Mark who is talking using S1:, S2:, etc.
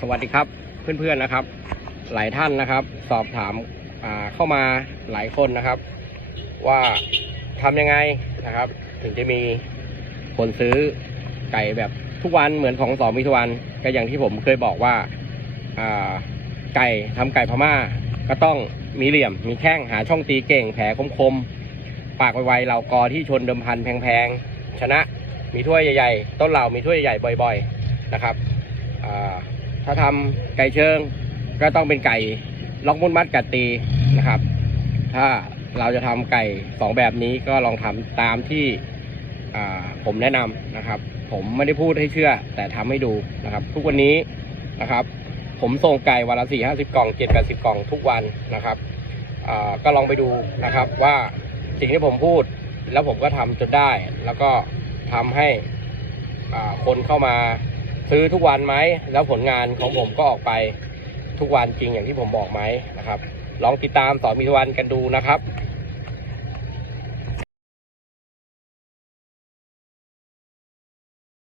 S1: สวัสดีครับเพื่อนๆนะครับ หลายท่านนะครับ สอบถามาเข้ามาหลายคนนะครับ ว่าทำยังไงนะครับ ถึงจะมีคนซื้อไก่แบบทุกวันเหมือนของสองมีทุวันก็อย่างที่ผมเคยบอกว่าาไก่ทำไก่พม่า ก็ต้องมีเหลี่ยม มีแข้งหาช่องตีเก่ง แผลคมๆ ปากไวๆเหล่ากอที่ชนเดิมพันแพงๆ ชนะมีถ้วยใหญ่ๆ ต้นเหล่ามีถ้วยใหญ่บ่อยๆนะครับ ถ้าทำไก่เชิง ก็ต้องเป็นไก่ล็อกมุดมัดกัดตีนะครับ ถ้าเราจะทำไก่สองแบบนี้ก็ลองทำตามที่ผมแนะนำนะครับ ผมไม่ได้พูดให้เชื่อ แต่ทำให้ดูนะครับ ทุกวันนี้นะครับ ผมส่งไก่วันละสี่ห้าสิบกล่องเจ็ดแปดสิบกล่องทุกวันนะครับก็ลองไปดูนะครับว่าสิ่งที่ผมพูดแล้วผมก็ทำจนได้ แล้วก็ทำให้คนเข้ามา ซื้อทุกวันไหม แล้วผลงานของผมก็ออกไปทุกวันจริงอย่างที่ผมบอกไหมนะครับ ลองติดตามสอนมีทุกวันกันดูนะครับ